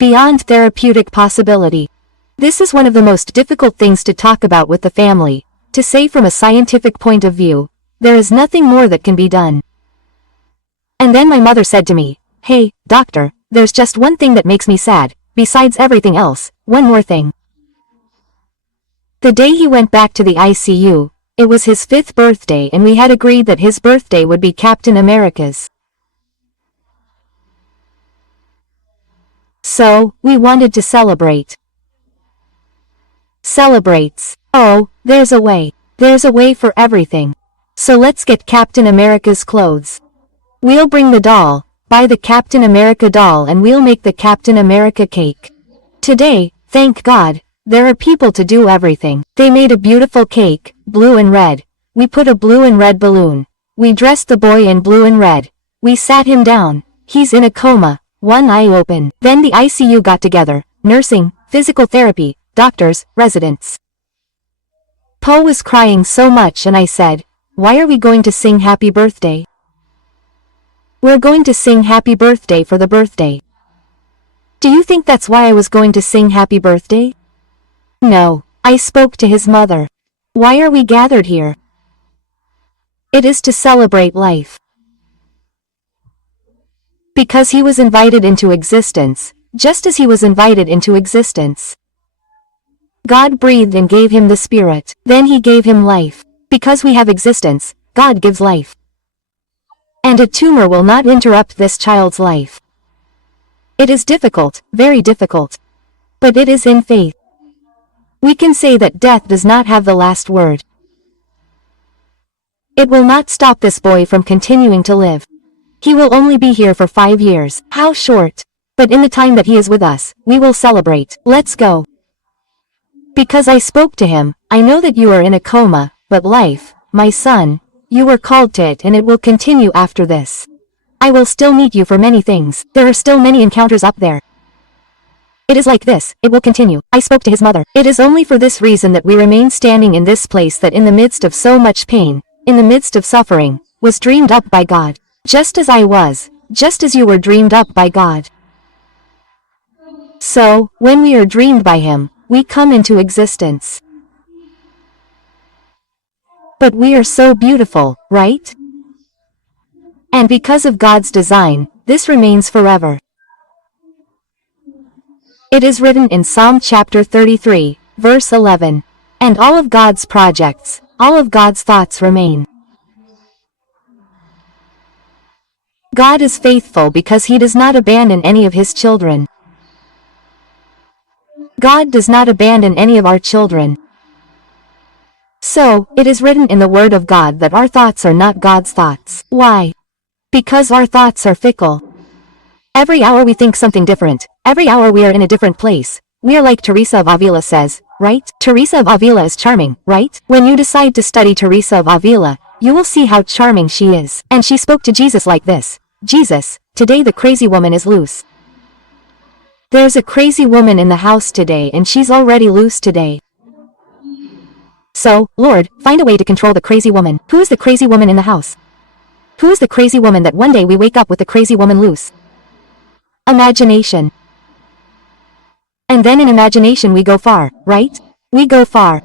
Beyond therapeutic possibility. This is one of the most difficult things to talk about with the family. To say from a scientific point of view, there is nothing more that can be done. And then my mother said to me, "Hey, doctor, there's just one thing that makes me sad, besides everything else, one more thing." The day he went back to the ICU, it was his 5th birthday and we had agreed that his birthday would be Captain America's. So, we wanted to celebrate. Celebrates. Oh, there's a way. There's a way for everything. So let's get Captain America's clothes. We'll bring the doll, buy the Captain America doll and we'll make the Captain America cake. Today, thank God, there are people to do everything. They made a beautiful cake, blue and red. We put a blue and red balloon. We dressed the boy in blue and red. We sat him down. He's in a coma, one eye open. Then the ICU got together, nursing, physical therapy, doctors, residents. Poe was crying so much and I said, "Why are we going to sing happy birthday?" "We're going to sing happy birthday for the birthday." Do you think that's why I was going to sing happy birthday? No, I spoke to his mother. Why are we gathered here? It is to celebrate life. Because he was invited into existence, just as he was invited into existence. God breathed and gave him the Spirit. Then he gave him life. Because we have existence, God gives life. And a tumor will not interrupt this child's life. It is difficult, very difficult. But it is in faith. We can say that death does not have the last word. It will not stop this boy from continuing to live. He will only be here for 5 years. How short! But in the time that he is with us, we will celebrate. Let's go. Because I spoke to him, I know that you are in a coma, but life, my son, you were called to it and it will continue after this. I will still meet you for many things. There are still many encounters up there. It is like this, it will continue. I spoke to his mother. It is only for this reason that we remain standing in this place that in the midst of so much pain, in the midst of suffering, was dreamed up by God. Just as I was, just as you were dreamed up by God. So, when we are dreamed by him, we come into existence. But we are so beautiful, right? And because of God's design, this remains forever. It is written in Psalm chapter 33, verse 11. And all of God's projects, all of God's thoughts remain. God is faithful because he does not abandon any of his children. God does not abandon any of our children. So, it is written in the Word of God that our thoughts are not God's thoughts. Why? Because our thoughts are fickle. Every hour we think something different. Every hour we are in a different place. We are like Teresa of Avila says, right? Teresa of Avila is charming, right? When you decide to study Teresa of Avila, you will see how charming she is. And she spoke to Jesus like this. Jesus, today the crazy woman is loose. There's a crazy woman in the house today and she's already loose today. So, Lord, find a way to control the crazy woman. Who is the crazy woman in the house? Who is the crazy woman that one day we wake up with the crazy woman loose? Imagination. And then in imagination we go far, right? We go far.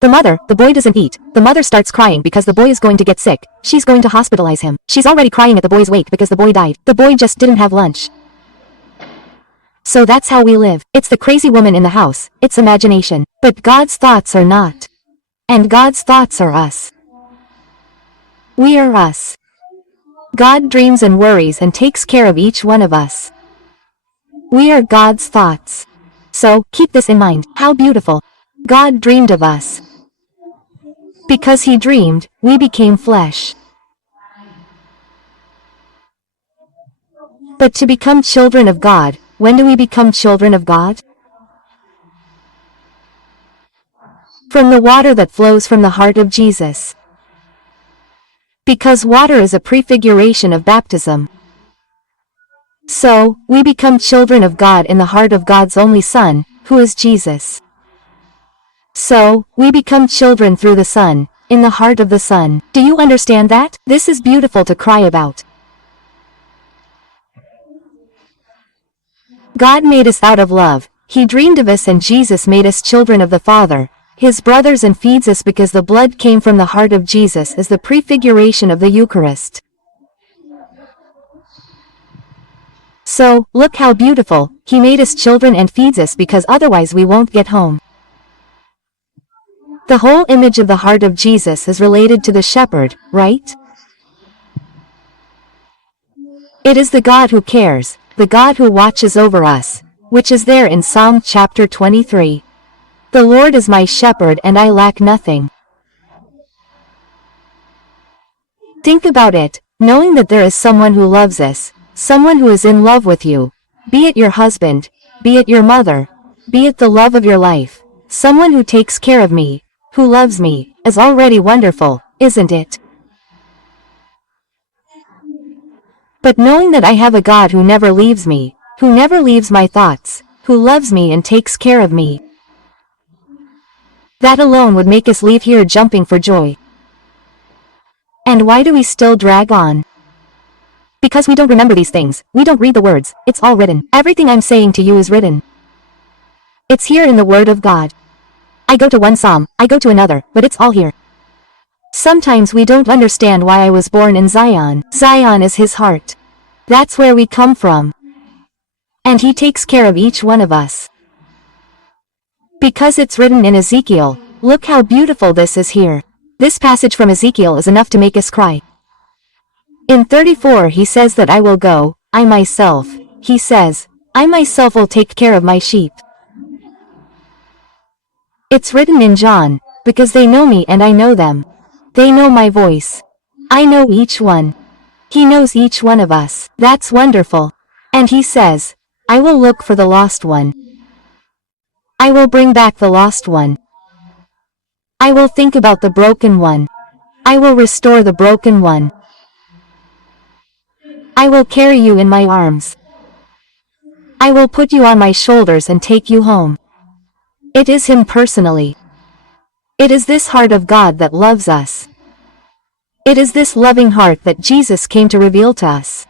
The boy doesn't eat. The mother starts crying because the boy is going to get sick. She's going to hospitalize him. She's already crying at the boy's wake because the boy died. The boy just didn't have lunch. So that's how we live. It's the crazy woman in the house. It's imagination. But God's thoughts are not. And God's thoughts are us. We are us. God dreams and worries and takes care of each one of us. We are God's thoughts. So, keep this in mind. How beautiful. God dreamed of us. Because he dreamed, we became flesh. But to become children of God, when do we become children of God? From the water that flows from the heart of Jesus. Because water is a prefiguration of baptism. So, we become children of God in the heart of God's only Son, who is Jesus. So, we become children through the Son, in the heart of the Son. Do you understand that? This is beautiful to cry about. God made us out of love. He dreamed of us and Jesus made us children of the Father, His brothers, and feeds us because the blood came from the heart of Jesus as the prefiguration of the Eucharist. So, look how beautiful, He made us children and feeds us because otherwise we won't get home. The whole image of the heart of Jesus is related to the shepherd, right? It is the God who cares, the God who watches over us, which is there in Psalm chapter 23. The Lord is my shepherd and I lack nothing. Think about it, knowing that there is someone who loves us, someone who is in love with you, be it your husband, be it your mother, be it the love of your life, someone who takes care of me, who loves me, is already wonderful, isn't it? But knowing that I have a God who never leaves me, who never leaves my thoughts, who loves me and takes care of me, that alone would make us leave here jumping for joy. And why do we still drag on? Because we don't remember these things, we don't read the words, it's all written. Everything I'm saying to you is written. It's here in the Word of God. I go to one psalm, I go to another, but it's all here. Sometimes we don't understand why I was born in Zion. Zion is His heart. That's where we come from. And He takes care of each one of us. Because it's written in Ezekiel, look how beautiful this is here. This passage from Ezekiel is enough to make us cry. In 34 He says that I will go, I myself, He says, I myself will take care of my sheep. It's written in John, because they know me and I know them. They know my voice. I know each one. He knows each one of us. That's wonderful. And He says, I will look for the lost one. I will bring back the lost one. I will think about the broken one. I will restore the broken one. I will carry you in my arms. I will put you on my shoulders and take you home. It is Him personally. It is this heart of God that loves us. It is this loving heart that Jesus came to reveal to us.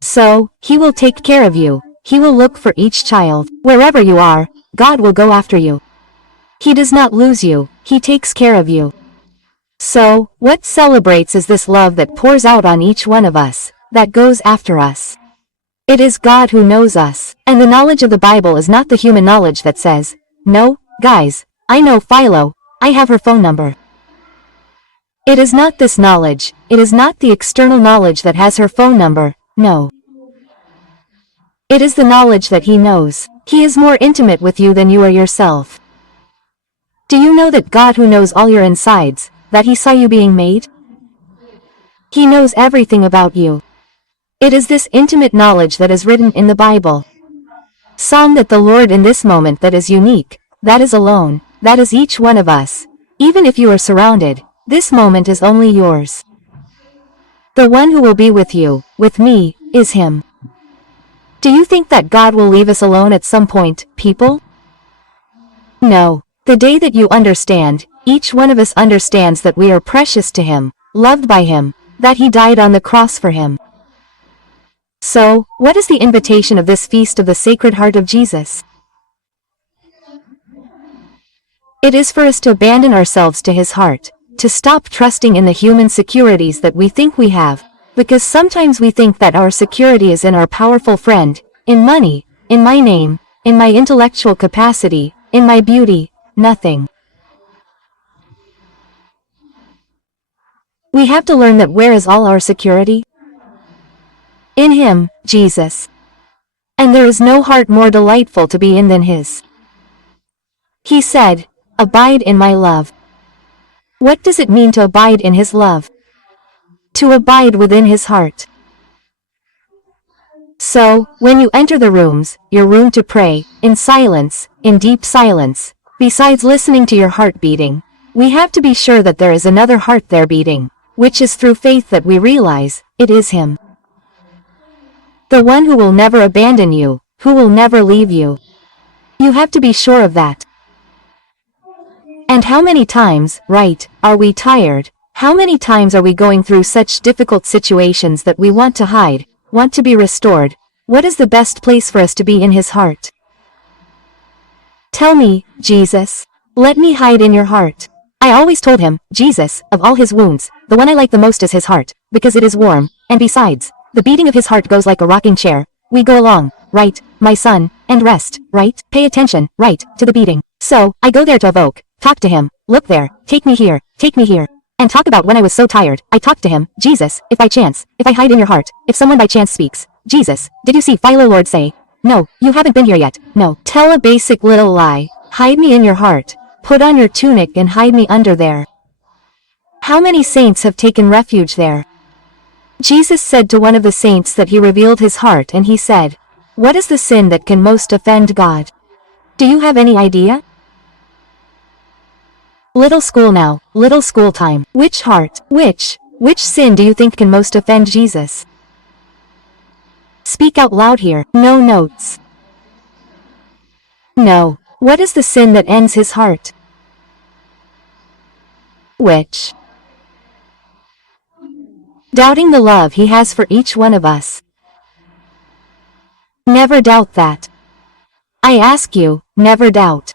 So, He will take care of you, He will look for each child. Wherever you are, God will go after you. He does not lose you, He takes care of you. So, what celebrates is this love that pours out on each one of us, that goes after us. It is God who knows us, and the knowledge of the Bible is not the human knowledge that says, no, guys, I know Filó, I have her phone number. It is not this knowledge, it is not the external knowledge that has her phone number, no. It is the knowledge that He knows. He is more intimate with you than you are yourself. Do you know that God who knows all your insides, that He saw you being made? He knows everything about you. It is this intimate knowledge that is written in the Bible. Song that the Lord in this moment that is unique, that is alone, that is each one of us. Even if you are surrounded, this moment is only yours. The one who will be with you, with me, is Him. Do you think that God will leave us alone at some point, people? No. The day that you understand, each one of us understands that we are precious to Him, loved by Him, that He died on the cross for Him. So, what is the invitation of this feast of the Sacred Heart of Jesus? It is for us to abandon ourselves to His heart, to stop trusting in the human securities that we think we have, because sometimes we think that our security is in our powerful friend, in money, in my name, in my intellectual capacity, in my beauty, nothing. We have to learn that where is all our security? In Him, Jesus. And there is no heart more delightful to be in than His. He said, abide in my love. What does it mean to abide in His love? To abide within His heart. So, when you enter the rooms, your room to pray, in silence, in deep silence, besides listening to your heart beating, we have to be sure that there is another heart there beating, which is through faith that we realize, it is Him. The one who will never abandon you, who will never leave you. You have to be sure of that. And how many times, right, are we tired? How many times are we going through such difficult situations that we want to hide, want to be restored, What is the best place for us to be in his heart? Tell me, Jesus. Let me hide in your heart. I always told him, Jesus, of all his wounds, the one I like the most is his heart, because it is warm, and besides, the beating of his heart goes like a rocking chair. We go along, right, my son, and rest, right, pay attention, right, to the beating. So, I go there to evoke, talk to him, look there, take me here, and talk about when I was so tired. I talked to him, Jesus, if by chance, if I hide in your heart, if someone by chance speaks, Jesus, did you see Philo Lord say, no, you haven't been here yet, no, tell a basic little lie, hide me in your heart, put on your tunic and hide me under there. How many saints have taken refuge there? Jesus said to one of the saints that he revealed his heart and he said, what is the sin that can most offend God? Do you have any idea? Little school now, little school time. Which heart, which sin do you think can most offend Jesus? Speak out loud here, no notes. No. What is the sin that ends his heart? Which? Doubting the love he has for each one of us. Never doubt that. I ask you, never doubt.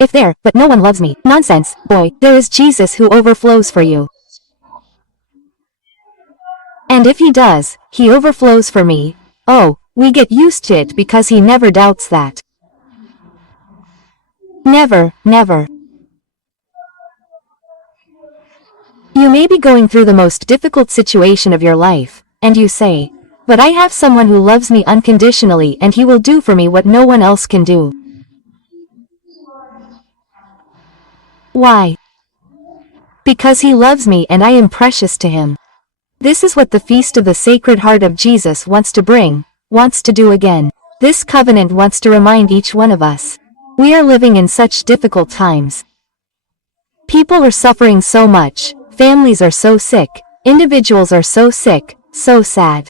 If there, but no one loves me, nonsense, boy, there is Jesus who overflows for you. And if he does, he overflows for me. Oh, we get used to it because he never doubts that. Never, never. You may be going through the most difficult situation of your life, and you say, but I have someone who loves me unconditionally and he will do for me what no one else can do. Why? Because he loves me and I am precious to him. This is what the Feast of the Sacred Heart of Jesus wants to bring, wants to do again. This covenant wants to remind each one of us. We are living in such difficult times. People are suffering so much, families are so sick, individuals are so sick, so sad.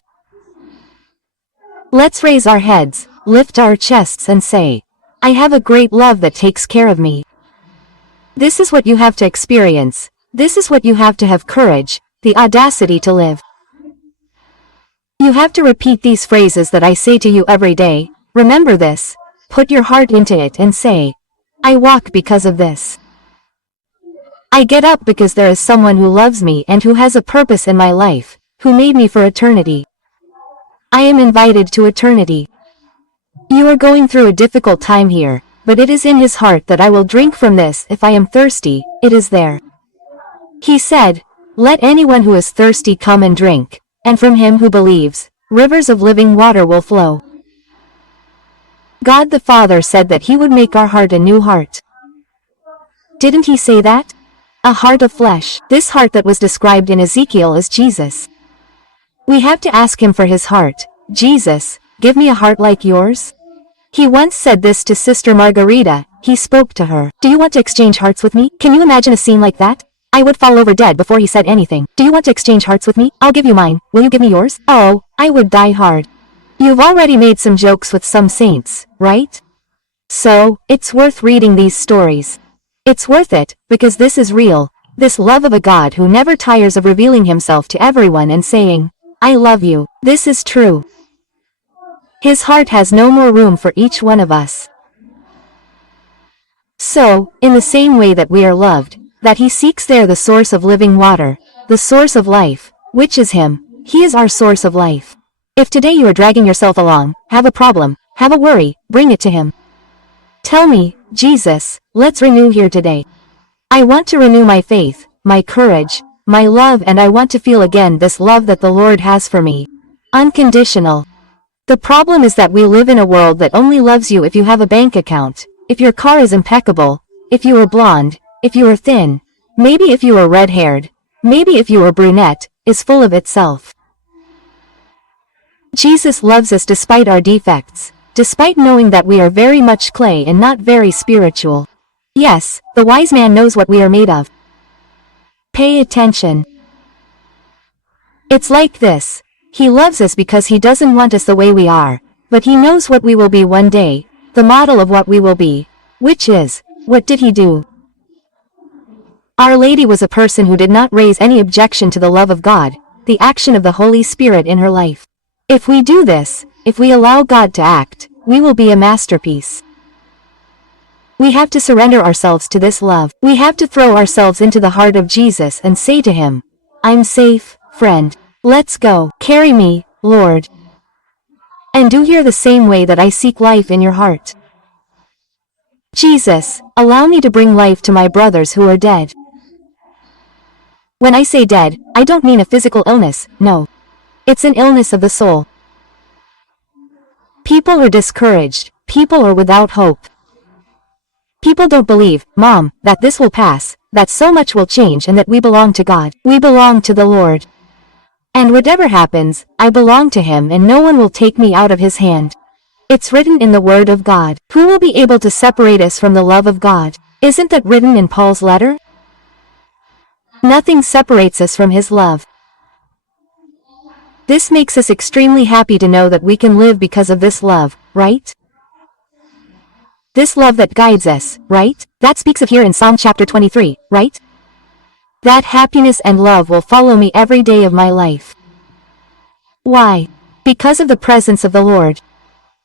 Let's raise our heads, lift our chests and say, I have a great love that takes care of me. This is what you have to experience. This is what you have to have courage, the audacity to live. You have to repeat these phrases that I say to you every day. Remember this. Put your heart into it and say, I walk because of this. I get up because there is someone who loves me and who has a purpose in my life, who made me for eternity. I am invited to eternity. You are going through a difficult time here, but it is in his heart that I will drink from this. If I am thirsty, it is there. He said, let anyone who is thirsty come and drink, and from him who believes, rivers of living water will flow. God the Father said that he would make our heart a new heart. Didn't he say that? A heart of flesh. This heart that was described in Ezekiel is Jesus. We have to ask him for his heart. Jesus, give me a heart like yours. He once said this to Sister Margarita. He spoke to her. Do you want to exchange hearts with me? Can you imagine a scene like that? I would fall over dead before he said anything. Do you want to exchange hearts with me? I'll give you mine. Will you give me yours? Oh, I would die hard. You've already made some jokes with some saints, right? So, it's worth reading these stories. It's worth it, because this is real. This love of a God who never tires of revealing himself to everyone and saying, I love you. This is true. His heart has no more room for each one of us. So, in the same way that we are loved, that he seeks there the source of living water, the source of life, which is him, he is our source of life. If today you are dragging yourself along, have a problem, have a worry, bring it to him. Tell me, Jesus, let's renew here today. I want to renew my faith, my courage, my love, and I want to feel again this love that the Lord has for me. Unconditional. The problem is that we live in a world that only loves you if you have a bank account, if your car is impeccable, if you are blonde, if you are thin, maybe if you are red-haired, maybe if you are brunette, is full of itself. Jesus loves us despite our defects, despite knowing that we are very much clay and not very spiritual. Yes, the wise man knows what we are made of. Pay attention. It's like this. He loves us because he doesn't want us the way we are, but he knows what we will be one day, the model of what we will be, which is, what did he do? Our Lady was a person who did not raise any objection to the love of God, the action of the Holy Spirit in her life. If we do this, if we allow God to act, we will be a masterpiece. We have to surrender ourselves to this love. We have to throw ourselves into the heart of Jesus and say to him, I'm safe, friend. Let's go. Carry me, Lord. And do here the same way that I seek life in your heart. Jesus, allow me to bring life to my brothers who are dead. When I say dead, I don't mean a physical illness, no. It's an illness of the soul. People are discouraged. People are without hope. People don't believe, Mom, that this will pass, that so much will change and that we belong to God. We belong to the Lord. And whatever happens, I belong to him and no one will take me out of his hand. It's written in the Word of God. Who will be able to separate us from the love of God? Isn't that written in Paul's letter? Nothing separates us from his love. This makes us extremely happy to know that we can live because of this love, right? This love that guides us, right? That speaks of here in Psalm chapter 23, right? That happiness and love will follow me every day of my life. Why? Because of the presence of the Lord.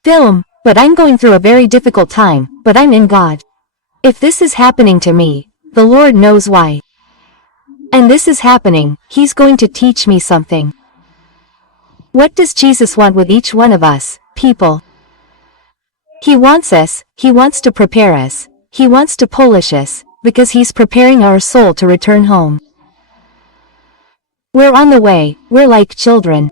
But I'm going through a very difficult time, but I'm in God. If this is happening to me, the Lord knows why. And this is happening, he's going to teach me something. What does Jesus want with each one of us, people? He wants us, he wants to prepare us, he wants to polish us, because he's preparing our soul to return home. We're on the way, we're like children.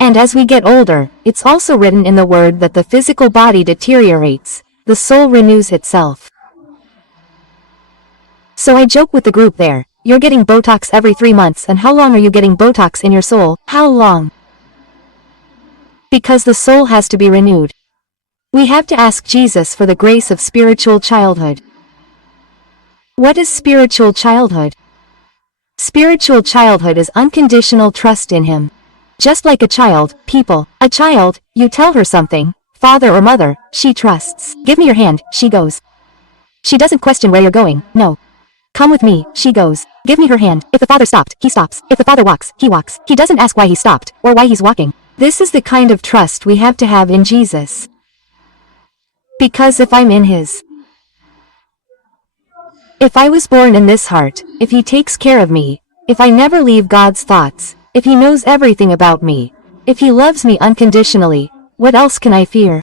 And as we get older, it's also written in the Word that the physical body deteriorates, the soul renews itself. So I joke with the group there, you're getting Botox every 3 months and how long are you getting Botox in your soul? How long? Because the soul has to be renewed. We have to ask Jesus for the grace of spiritual childhood. What is spiritual childhood? Spiritual childhood is unconditional trust in him. Just like a child, people, a child, you tell her something, father or mother, she trusts. Give me your hand, she goes. She doesn't question where you're going, no. Come with me, she goes. Give me her hand. If the father stopped, he stops. If the father walks, he walks. He doesn't ask why he stopped, or why he's walking. This is the kind of trust we have to have in Jesus. Because if I'm in his, if I was born in this heart, if he takes care of me, if I never leave God's thoughts, if he knows everything about me, if he loves me unconditionally, what else can I fear?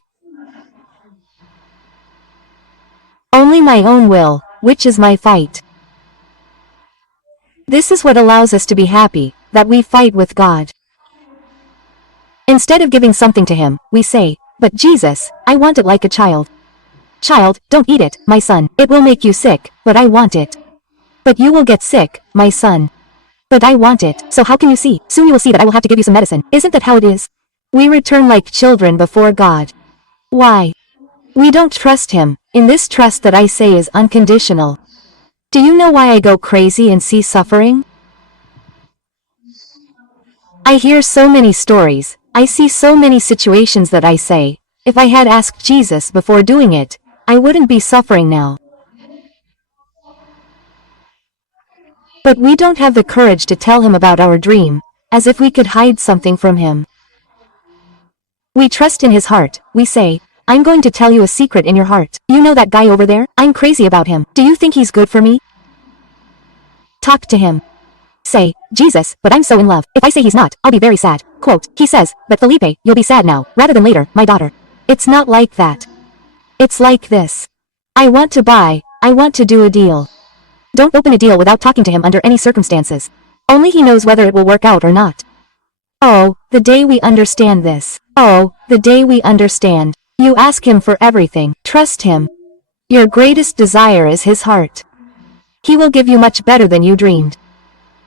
Only my own will, which is my fight. This is what allows us to be happy, that we fight with God. Instead of giving something to him, we say, but Jesus, I want it like a child. Child, don't eat it, my son. It will make you sick, but I want it. But you will get sick, my son. But I want it. So how can you see? Soon you will see that I will have to give you some medicine. Isn't that how it is? We return like children before God. Why? We don't trust him, in this trust that I say is unconditional. Do you know why I go crazy and see suffering? I hear so many stories, I see so many situations that I say, if I had asked Jesus before doing it, I wouldn't be suffering now. But we don't have the courage to tell him about our dream, as if we could hide something from him. We trust in his heart, we say, I'm going to tell you a secret in your heart. You know that guy over there? I'm crazy about him. Do you think he's good for me? Talk to him. Say, Jesus, but I'm so in love. If I say he's not, I'll be very sad. Quote, he says, but Felipe, you'll be sad now, rather than later, my daughter. It's not like that. It's like this. I want to do a deal. Don't open a deal without talking to him under any circumstances. Only he knows whether it will work out or not. Oh, the day we understand this. Oh, the day we understand. You ask him for everything. Trust him. Your greatest desire is his heart. He will give you much better than you dreamed.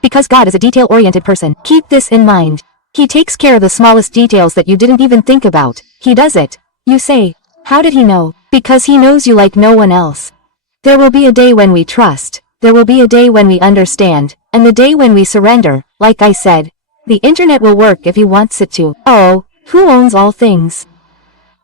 Because God is a detail-oriented person. Keep this in mind. He takes care of the smallest details that you didn't even think about. He does it. You say, how did he know? Because he knows you like no one else. There will be a day when we trust. There will be a day when we understand. And the day when we surrender, like I said. The internet will work if he wants it to. Oh, who owns all things?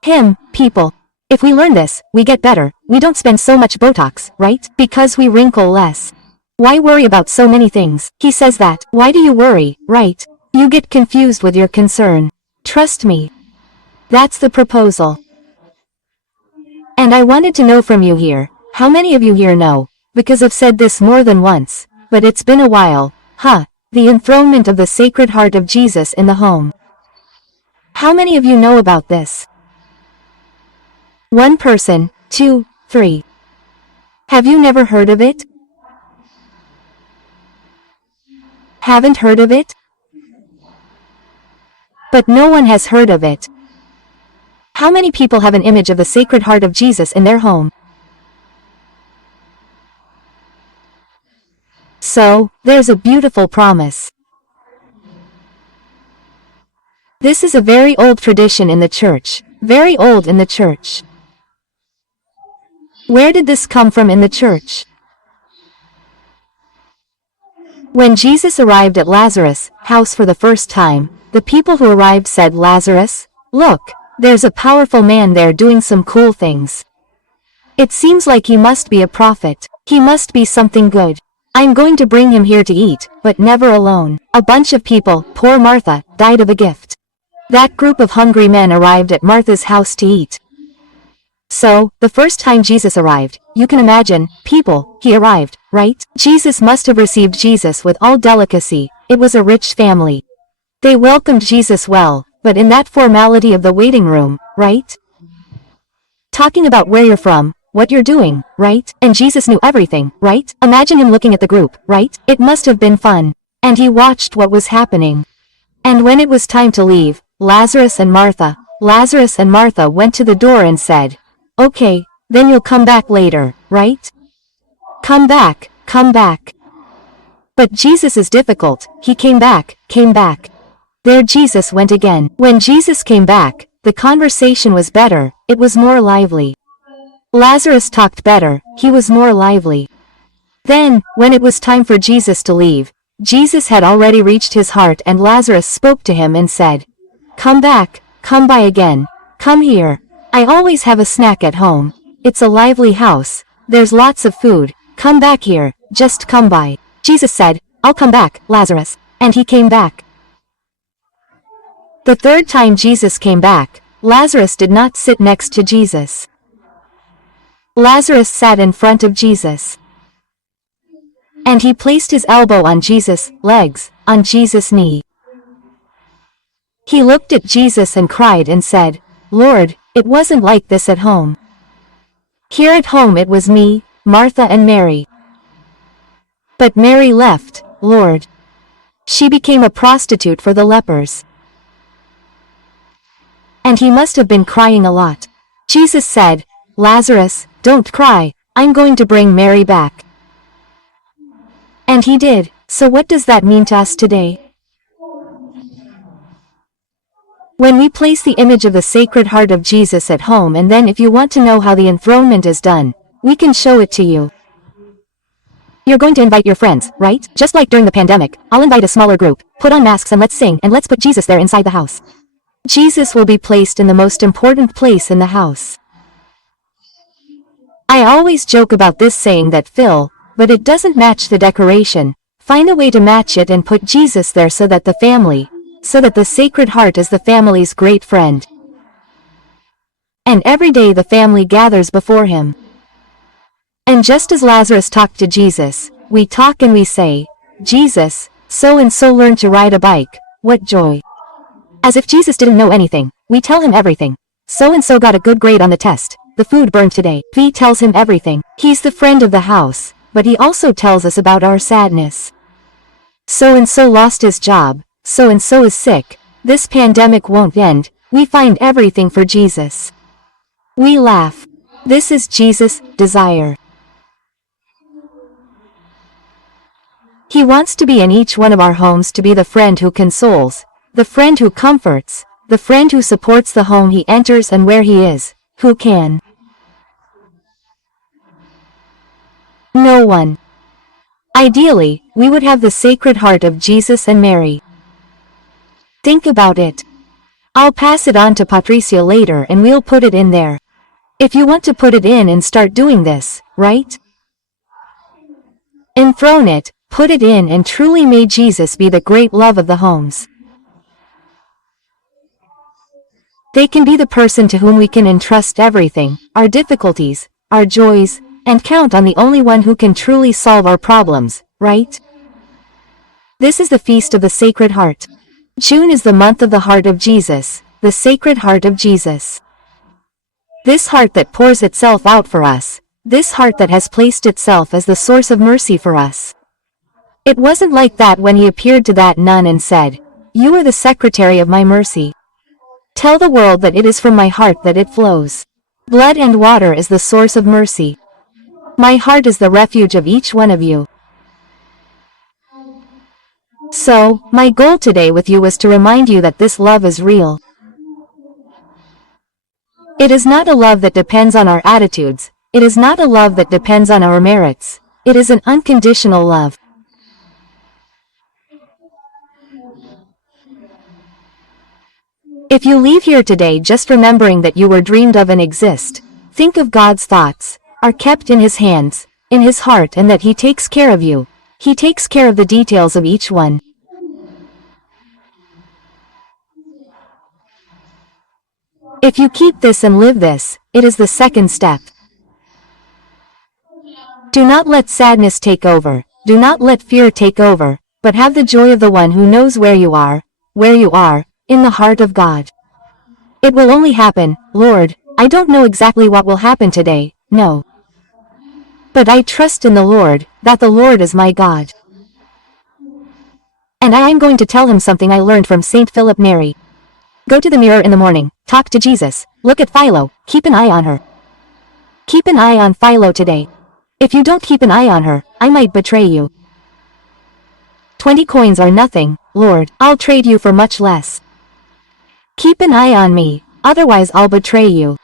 Him, people. If we learn this, we get better. We don't spend so much Botox, right? Because we wrinkle less. Why worry about so many things? He says that. Why do you worry, right? You get confused with your concern. Trust me. That's the proposal. And I wanted to know from you here, how many of you here know, because I've said this more than once, but it's been a while, the enthronement of the Sacred Heart of Jesus in the home. How many of you know about this? One person, two, three. Have you never heard of it? Haven't heard of it? But no one has heard of it. How many people have an image of the Sacred Heart of Jesus in their home? So, there's a beautiful promise. This is a very old tradition in the church, very old in the church. Where did this come from in the church? When Jesus arrived at Lazarus' house for the first time, the people who arrived said, "Lazarus, look, there's a powerful man there doing some cool things. It seems like he must be a prophet. He must be something good. I'm going to bring him here to eat, but never alone." A bunch of people, poor Martha, died of a gift. That group of hungry men arrived at Martha's house to eat. So, the first time Jesus arrived, you can imagine, people, he arrived, right? Jesus must have received Jesus with all delicacy. It was a rich family. They welcomed Jesus well, but in that formality of the waiting room, right? Talking about where you're from, what you're doing, right? And Jesus knew everything, right? Imagine him looking at the group, right? It must have been fun. And he watched what was happening. And when it was time to leave, Lazarus and Martha went to the door and said, "Okay, then you'll come back later, right? Come back, come back." But Jesus is difficult. He came back. There Jesus went again. When Jesus came back, the conversation was better, it was more lively. Lazarus talked better, he was more lively. Then, when it was time for Jesus to leave, Jesus had already reached his heart and Lazarus spoke to him and said, "Come back, come by again, come here. I always have a snack at home. It's a lively house, there's lots of food, come back here, just come by." Jesus said, "I'll come back, Lazarus." And he came back. The third time Jesus came back, Lazarus did not sit next to Jesus. Lazarus sat in front of Jesus. And he placed his elbow on Jesus' legs, on Jesus' knee. He looked at Jesus and cried and said, "Lord, it wasn't like this at home. Here at home it was me, Martha and Mary. But Mary left, Lord. She became a prostitute for the lepers." And he must have been crying a lot. Jesus said, "Lazarus, don't cry, I'm going to bring Mary back." And he did. So what does that mean to us today? When we place the image of the Sacred Heart of Jesus at home, and then if you want to know how the enthronement is done, we can show it to you. You're going to invite your friends, right? Just like during the pandemic, I'll invite a smaller group, put on masks and let's sing and let's put Jesus there inside the house. Jesus will be placed in the most important place in the house. I always joke about this saying that Phil, but it doesn't match the decoration. Find a way to match it and put Jesus there so that the Sacred Heart is the family's great friend. And every day the family gathers before him. And just as Lazarus talked to Jesus, we talk and we say, "Jesus, so and so learned to ride a bike, what joy." As if Jesus didn't know anything, we tell him everything. So and so got a good grade on the test, the food burned today. He tells him everything. He's the friend of the house, but he also tells us about our sadness. So and so lost his job, so and so is sick, this pandemic won't end, we find everything for Jesus. We laugh. This is Jesus' desire. He wants to be in each one of our homes, to be the friend who consoles, the friend who comforts, the friend who supports the home he enters and where he is, who can. No one. Ideally, we would have the Sacred Heart of Jesus and Mary. Think about it. I'll pass it on to Patricia later and we'll put it in there. If you want to put it in and start doing this, right? Enthrone it, put it in, and truly may Jesus be the great love of the homes. They can be the person to whom we can entrust everything, our difficulties, our joys, and count on the only one who can truly solve our problems, right? This is the Feast of the Sacred Heart. June is the month of the heart of Jesus, the Sacred Heart of Jesus. This heart that pours itself out for us, this heart that has placed itself as the source of mercy for us. It wasn't like that when he appeared to that nun and said, "You are the secretary of my mercy. Tell the world that it is from my heart that it flows. Blood and water is the source of mercy. My heart is the refuge of each one of you." So, my goal today with you was to remind you that this love is real. It is not a love that depends on our attitudes. It is not a love that depends on our merits. It is an unconditional love. If you leave here today just remembering that you were dreamed of and exist, think of God's thoughts, are kept in His hands, in His heart, and that He takes care of you. He takes care of the details of each one. If you keep this and live this, it is the second step. Do not let sadness take over, do not let fear take over, but have the joy of the one who knows where you are, in the heart of God. It will only happen, Lord, I don't know exactly what will happen today, no. But I trust in the Lord, that the Lord is my God. And I am going to tell him something I learned from Saint Philip Neri. Go to the mirror in the morning, talk to Jesus, look at Philo, keep an eye on her. Keep an eye on Philo today. If you don't keep an eye on her, I might betray you. 20 coins are nothing, Lord, I'll trade you for much less. Keep an eye on me, otherwise I'll betray you.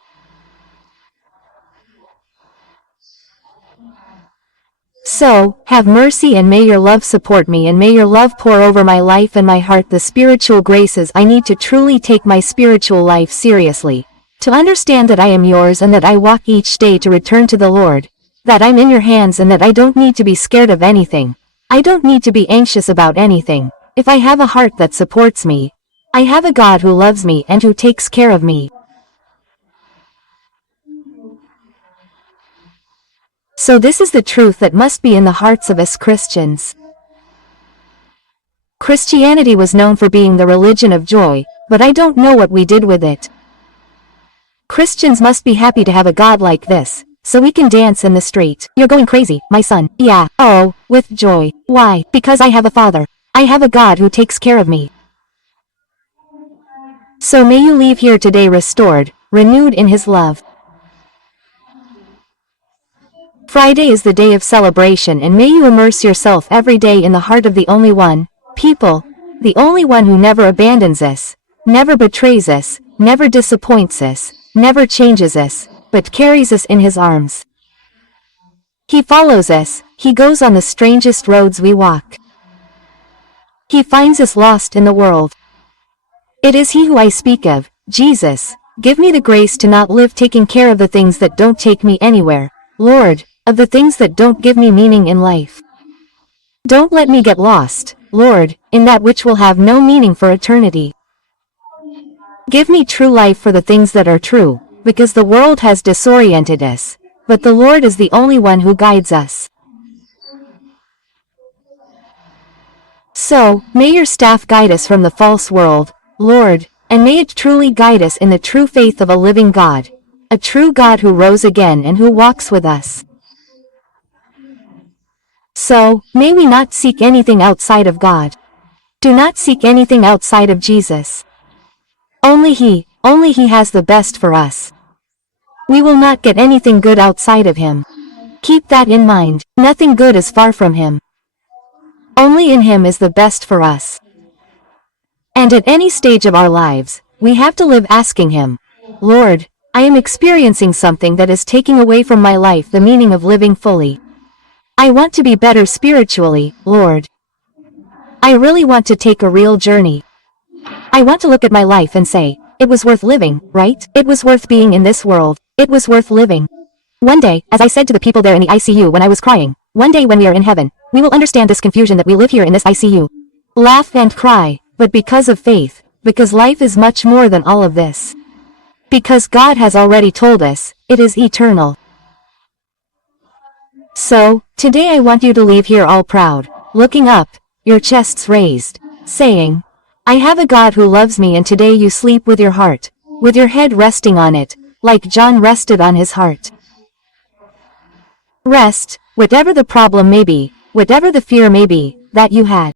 So, have mercy and may your love support me and may your love pour over my life and my heart the spiritual graces I need to truly take my spiritual life seriously. To understand that I am yours and that I walk each day to return to the Lord. That I'm in your hands and that I don't need to be scared of anything. I don't need to be anxious about anything. If I have a heart that supports me, I have a God who loves me and who takes care of me. So this is the truth that must be in the hearts of us Christians. Christianity was known for being the religion of joy, but I don't know what we did with it. Christians must be happy to have a God like this, so we can dance in the street. You're going crazy, my son. Yeah, oh, with joy. Why? Because I have a Father. I have a God who takes care of me. So may you leave here today restored, renewed in His love. Friday is the day of celebration and may you immerse yourself every day in the heart of the only one, people, the only one who never abandons us, never betrays us, never disappoints us, never changes us, but carries us in His arms. He follows us, He goes on the strangest roads we walk. He finds us lost in the world. It is He who I speak of, Jesus. Give me the grace to not live taking care of the things that don't take me anywhere, Lord, of the things that don't give me meaning in life. Don't let me get lost, Lord, in that which will have no meaning for eternity. Give me true life for the things that are true, because the world has disoriented us, but the Lord is the only one who guides us. So, may your staff guide us from the false world, Lord, and may it truly guide us in the true faith of a living God, a true God who rose again and who walks with us. So, may we not seek anything outside of God. Do not seek anything outside of Jesus. Only He has the best for us. We will not get anything good outside of Him. Keep that in mind, nothing good is far from Him. Only in Him is the best for us. And at any stage of our lives, we have to live asking Him, Lord, I am experiencing something that is taking away from my life the meaning of living fully. I want to be better spiritually, Lord. I really want to take a real journey. I want to look at my life and say, it was worth living, right? It was worth being in this world. It was worth living. One day, as I said to the people there in the ICU when I was crying, one day when we are in heaven, we will understand this confusion that we live here in this ICU. Laugh and cry, but because of faith, because life is much more than all of this. Because God has already told us, it is eternal. So, today I want you to leave here all proud, looking up, your chests raised, saying, I have a God who loves me, and today you sleep with your heart, with your head resting on it, like John rested on his heart. Rest, whatever the problem may be, whatever the fear may be, that you had.